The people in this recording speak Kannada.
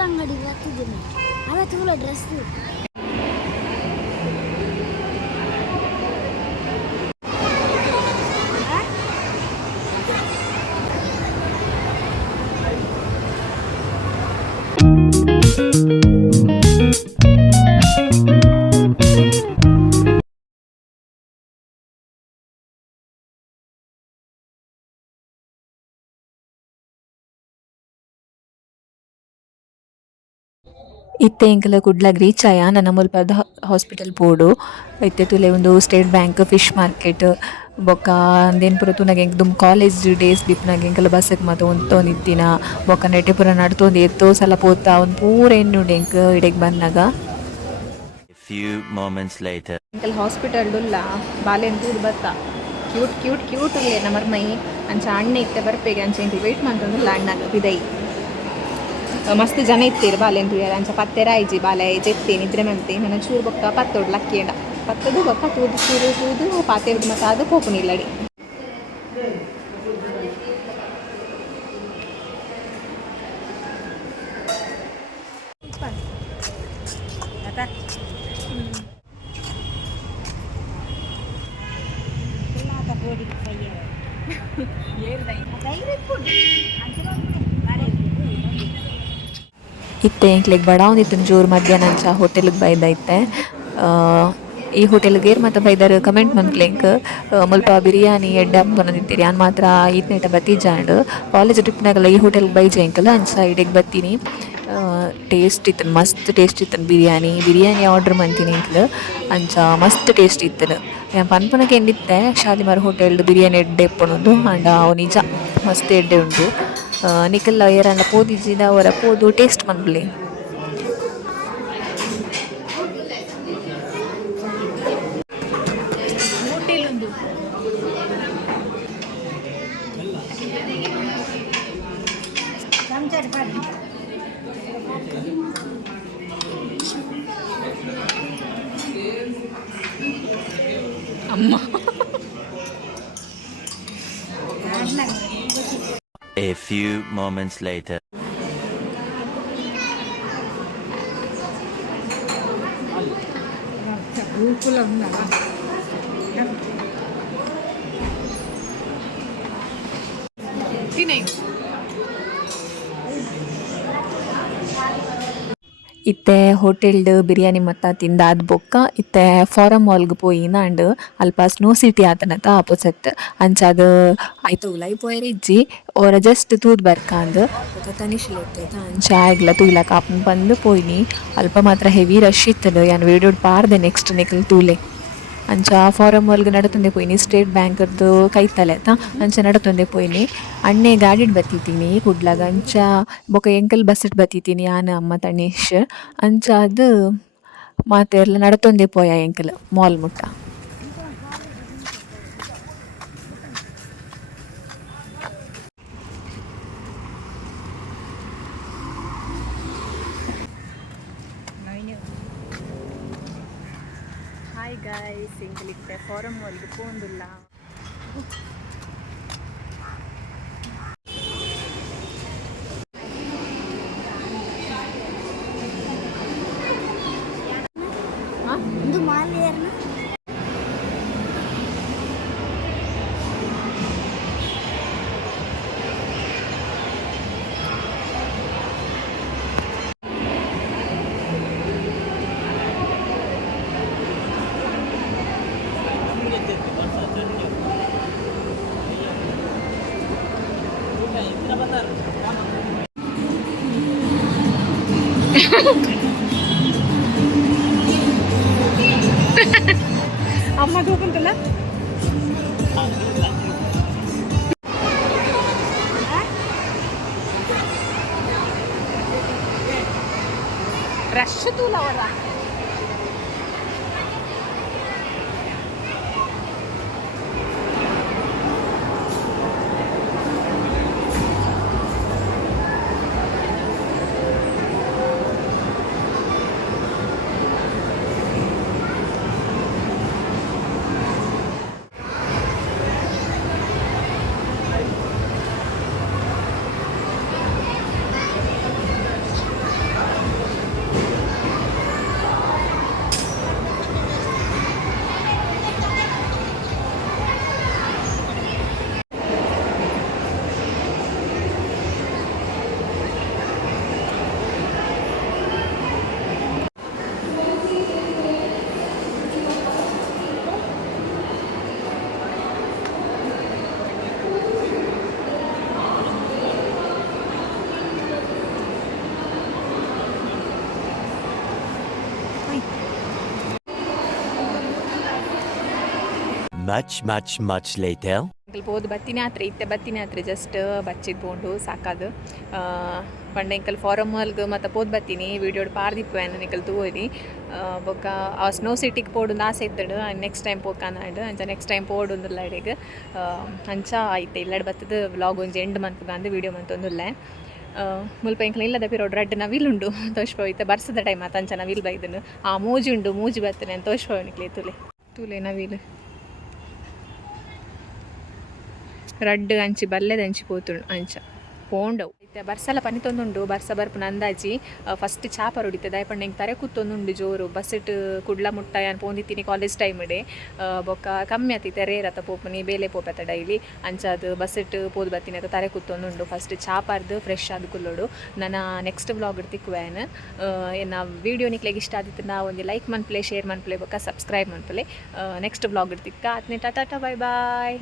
ಅಂಗಡಿ ಬರ್ತಿದ್ದೀನಿ ಅವತ್ತು ಡ್ರೆಸ್ ಇತ್ತೆ ಎಂಕಲ ಕುಡ್ಲಗ್ ರೀಚ್ ಆಯ ನನ್ನ ಮುಲ್ಪದ ಹಾಸ್ಪಿಟಲ್ ಬೋರ್ಡು ಇತ್ತೆ ತುಲೆ ಒಂದು ಸ್ಟೇಟ್ ಬ್ಯಾಂಕ್ ಫಿಶ್ ಮಾರ್ಕೆಟ್ ಬೊಕ್ಕ ಅಂದೇನು ಪೂರ ತೂನಗ ಎಂಕ್ ದುಮ್ ಕಾಲೇಜ್ ಡೇಸ್ ದಿಪ್ಪುನಗ ಎಂಕಲ ಬಸ್ಸಿಗೆ ಮಾತ ಉಂತೊಂದಿತ್ತಿನ ಬೊಕ್ಕ ನೆಟ್ಟೆ ಪೂರ ನಡ್ತೊಂದು ಎತ್ತೋ ಸಲ ಪೋತಾ ಒಂದು ಪೂರ ಎನ್ನುಂಡು ಎಂಕ್ ಇಡೆಗ್ ಬಂದಾಗ few moments later ಎಂಕಲ್ ಹಾಸ್ಪಿಟಲ್ ಡುಲ್ಲ ಬಾಲೆನ್ ತೂದು ಬತ್ತ ಕ್ಯೂಟ್ ಕ್ಯೂಟ್ ಕ್ಯೂಟ್ ಉಲ್ಲೆ ನಮ್ಮರ್ ಮೈ ಅಂಚ ಅಣ್ಣ ಇತ್ತೆ ಬರ್ಪೇಗೆ ಅಂಚ ಎಂಕಲ್ ವೆಯ್ಟ್ ಮಾಡ್ತಂದು ಅಣ್ಣಗ ಬಿದೈ ಮಸ್ತ್ ಜನ ಇತ್ತೀರು ಬಾಲೆನ್ ತುಯ್ಯಾರ ಅಂಚ ಪತ್ತೆರ ಐಜಿ ಬಾಲೆ ಜೆತ್ತೆ ನಿದ್ರೆ ಮಂತೆ ನನ್ನ ಚೂರು ಬೊಕ್ಕ ಪತ್ತೋಡು ಲಕ್ಕಿಯಂಡ ಪತ್ತದು ಬೊಕ್ಕ ತೂದು ಚೂರು ತೂದು ಪಾತೆ ಮತ್ತು ಅದು ಪೋಪುನಿಲ್ಲಡಿ ಇತ್ತೆ ಎಂಕ್ಲೆಗ್ ಬಡ ಒಂದಿತ್ತು ಜೋರು ಮಧ್ಯಾಹ್ನ ಅಂಚ ಹೋಟೆಲ್ಗೆ ಬೈದೈತೆ ಈ ಹೋಟೆಲ್ಗೆ ಏರ್ ಮಾತ್ರ ಬೈದಾರ ಕಮೆಂಟ್ ಮನ್ಕ್ಲೆಂಕ್ ಮುಲ್ಪ ಬಿರಿಯಾನಿ ಎಡ್ಡೆ ಬಂದಿತ್ತೀರಿ ನಾನು ಮಾತ್ರ ಈತ್ನೇಟ ಬತ್ತೀಜಾಂಡ್ ಕಾಲೇಜ್ ಟ್ರಿಪ್ನಾಗೆಲ್ಲ ಈ ಹೋಟೆಲ್ಗೆ ಬೈಜೆ ಎಂಕಲ್ಲ ಅಂಚ ಇಡೆಗೆ ಬತ್ತೀನಿ ಟೇಸ್ಟ್ ಇತ್ತು ಮಸ್ತ್ ಟೇಸ್ಟ್ ಇತ್ತು ಬಿರಿಯಾನಿ ಆರ್ಡ್ರ್ ಮಾಡ್ತೀನಿ ಎಂಕ್ಲು ಅಂಚ ಮಸ್ತ್ ಟೇಸ್ಟ್ ಇತ್ತು ನಾನು ಪನ್ಪನಕ್ಕೆ ಎಂದಿತ್ತೆ ಶಾಲಿಮಾರ್ ಹೋಟೆಲ್ದು ಬಿರಿಯಾನಿ ಎಡ್ಡೆ ಎಪ್ಪಣದು ಆಂಡ ಅವು ನಿಜ ಮಸ್ತ್ ಎಡ್ಡೆ ಉಂಟು ನಿಕಲ್ಲ ಏರನ್ನ ಪೋದಿಜಿದ ಅವರ ಪೋದು ಟೇಸ್ಟ್ ಮನ್ಪುಲಿ ಅಮ್ಮ a few moments later ಇತ್ತೆ ಹೋಟೆಲ್ಡ್ ಬಿರಿಯಾನಿ ಮತ್ತ ತಿಂದಾದ ಬೊಕ್ಕ ಇತ್ತೆ ಫಾರಮ್ ಮಾಲ್ಗೆ ಪೋಯಿನ ಅಂಡ್ ಅಲ್ಪ ಸ್ನೋ ಸಿಟಿ ಆತನತ ಆಪೋಸಿಟ್ ಅಂಚಾದ ಆಯ್ತು ಉಲೈ ಪೋಯರ್ ಇಜ್ಜಿ ಅವರ ಜಸ್ಟ್ ತೂದ್ ಬರ್ಕಾಂದ್ ಬೊಕ್ಕ ತನಿಷ್ಲ ಇರ್ತೈತ ಅಂಚ ಆಗ್ಲ ತೂಲ ಕಾಪನ್ ಬಂದು ಪೋಯ್ನಿ ಅಲ್ಪ ಮಾತ್ರ ಹೆವಿ ರಶ್ ಇತ್ತದ ಯಾನ್ ವಿಡಿಯೋಡ್ ಪಾರ್ದೆ ನೆಕ್ಸ್ಟ್ ನಿಕಲ್ ತೂಲೆ ಅಂಚ ಫಾರಮ್ ಮಾಲ್ಗೆ ನಡತೊಂದೆ ಪೋಯ್ನಿ ಸ್ಟೇಟ್ ಬ್ಯಾಂಕ್ದು ಕೈತಲೆ ಆಯ್ತಾ ಅಂಚ ನಡತೊಂದೆ ಪೋಯ್ನಿ ಅಣ್ಣೆ ಗಾಡಿಡ್ ಬತ್ತಿತೀನಿ ಕುಡ್ಲಾಗ ಅಂಚ ಬೊಕ ಎಂಕಲ್ ಬಸ್ಸಿಟ್ ಬತ್ತಿತೀನಿ ಆನ ಅಮ್ಮ ತಣೇಶ್ ಅಂಚ ಅದು ಮಾತೆ ಎಲ್ಲ ನಡತೊಂದೆ ಪೋಯ ಎಂಕಲ್ ಮಾಲ್ ಮುಟ್ಟ ಹಾಯ್ ಗಾಯ್ಸ್ ಎಂಕಲಿತ್ತೆ ಫಾರಮ್ ಮಾಲ್ಗೆ ಪೋಂದುಲ್ಲ ಒಂದು ಮಾಲೆಯರ್ನ ಅಮ್ಮ ತೂಕುಂಟಲ್ಲ ರಶ್ ತೂಲ ಅವರ much later. ಅಂಕಲ್ ಪೋದು ಬತ್ತಿನ ಆತ್ರೆ ಇತ್ತೆ ಬತ್ತಿನ ಆತ್ರೆ ಜಸ್ಟ್ ಬಚ್ಚಿದ್ ಬೋಂಡು ಸಾಕಾದು ಪಂಡ ಎಂಕಲ್ ಫಾರಮ್ ಮಾಲ್ಗೆ ಮತ್ತು ಪೋದು ಬತ್ತೀನಿ ವಿಡಿಯೋಡ್ ಪಾರ್ದಿಪ್ಪೇನು ನಿಕಲ್ ತೂರಿ ಬೊಕ್ಕ ಆ ಸ್ನೋ ಸಿಟಿಗೆ ಪೋಡು ಆಸೆ ಇತ್ತಡು ನೆಕ್ಸ್ಟ್ ಟೈಮ್ ಪೋಕಾನಾಡು ಅಂಚ ನೆಕ್ಸ್ಟ್ ಟೈಮ್ ಪೋಡು ಒಂದುಲ್ಲ ಅಡಿಗೆ ಅಂಚ ಆಯ್ತು ಇಲ್ಲಡ್ ಬತ್ತದ ವ್ಲಾಗ್ ಒಂಜಿ ಎಂಡ್ ಮನ್ಪುಗ ಅಂದು ವಿಡಿಯೋ ಮಂತೊಂದುಲ್ಲೆ ಮುಲ್ಪ ಎಂಕಲ್ ಇಲ್ಲದ ಪಿರೋಡು ರಡ್ಡು ನವಿಲುಂಡು ತೋಷ್ಪೋಯ್ತು ಬರ್ಸದ ಟೈಮ್ ಆತ ಅಂಚ ನವಿಲ್ ಬೈದನು ಆ ಮೂಜುಂಡು ಮೂಜಿ ಬತ್ತನೆ ಅಂತ ತೋಷ್ಪೋನಿಕ್ಲೆ ತೂಲೆ ನವಿಲು ರಡ್ಡು ಅಂಚಿ ಬಲ್ಲೆದ ಅಂಚಿ ಪೋತುಂಡು ಅಂಚ ಪೋಂಡವು ಐತೆ ಬರ್ಸಲ ಪನಿತೊಂದುಂಡು ಬರ್ಸ ಬರ್ಪುನ ಅಂದಾಜಿ ಫಸ್ಟ್ ಚಾಪರ್ ಹೊಡಿತದೆ ದಯಪಂಡ ಹೆಂಗೆ ತರೆ ಕೂತೊಂದುಂಡು ಜೋರು ಬಸ್ಸಿಟ್ಟು ಕುಡ್ಲ ಮುಟ್ಟ ಏನು ಪೋಂದಿತ್ತೀನಿ ಕಾಲೇಜ್ ಟೈಮ್ಡೆ ಬೊಕ್ಕ ಕಮ್ಮಿ ಆತಿತ್ತೆ ರೇರತ್ತ ಪೋಪುನಿ ಬೇಲೆ ಪೋಪೆತ್ತ ಡೈಲಿ ಅಂಚದು ಬಸ್ಸಿಟ್ಟು ಪೋದು ಬತ್ತೀನಿ ಅಂತ ತರೆ ಕೂತೊಂದುಂಡು ಫಸ್ಟ್ ಚಾಪರ್ದು ಫ್ರೆಶ್ ಆದ ಕುಲ್ಲೋಡು ನಾನು ನೆಕ್ಸ್ಟ್ ವ್ಲಾಗ್ ತಿಕ್ಕುವೇನು ಏನು ವೀಡಿಯೋ ನಿಕ್ಲೆಗೆ ಇಷ್ಟ ಆದಿತ್ತು ನಾ ಒಂದು ಲೈಕ್ ಮನ್ಪ್ಲೆ ಶೇರ್ ಮನ್ಪ್ಲೆ ಬೊಕ್ಕ ಸಬ್ಸ್ಕ್ರೈಬ್ ಮನ್ಪ್ಲೆ ನೆಕ್ಸ್ಟ್ ವ್ಲಾಗ್ ತಿಕ್ಕ ಆತ್ನೆ ಟಾಟಾ ಬೈ ಬಾಯ್.